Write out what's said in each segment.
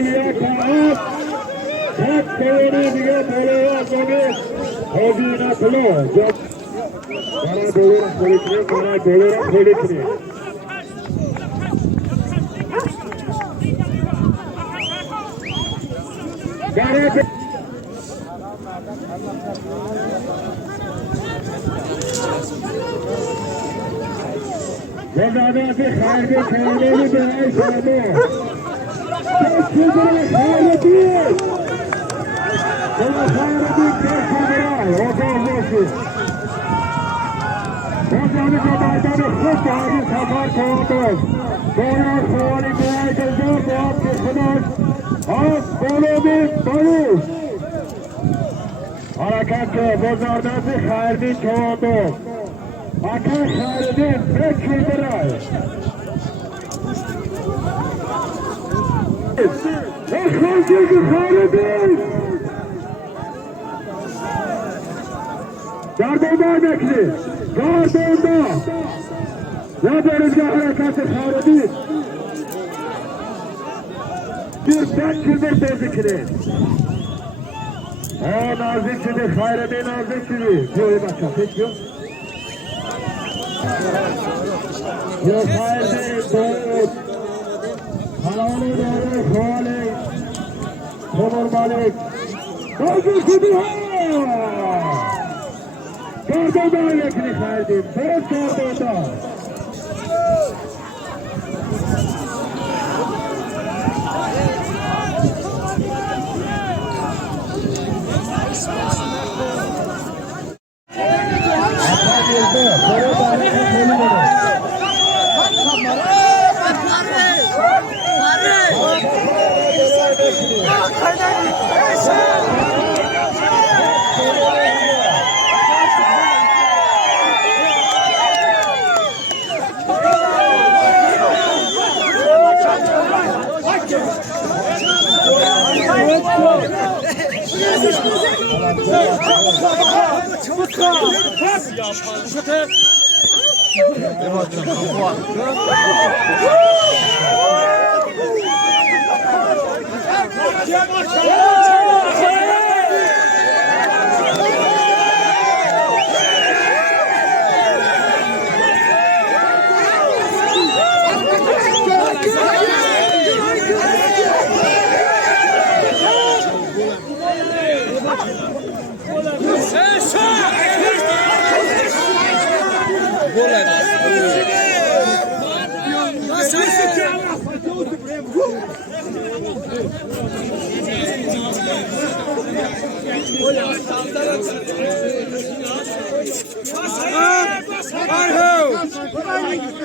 یک ساعت یک سواری دیگه بالا کنید هزینه پلو برای دوله را خالی کنید برای دوله را خالی کنید وزادات خارجی خیلی برای شما کسی برای خارجی کسی برای آقا باشید وزادی که بایدان خود داری سفر کنید باید خواهی برای گذار باید که خودش از بلومی بایید حرکت که وزادات خارجی کنید اگر خارجی بکی برای خارجی گردوندار بکنید گردوندار ندارید که حرکت خارجی bir بکی بازی کنید نازک شدی خارجی نازک شدی جوی بچه فکر کن یا خارجی دارد حلالی داره خوالی خبر مالک بازی شدی گردوندار بکنی خارجی برد گردوندار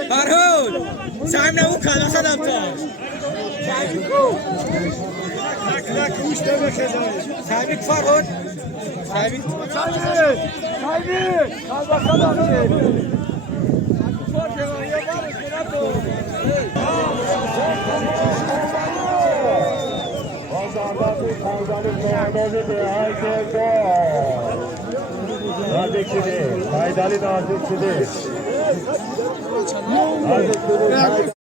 Farhud! Sahim ne bu kadar adam ta? Sahibik Farhud! Sahibik! Sahibik! Kal bakalım. Nazik şidi, faydalı nazik şidi. Nazik şidi.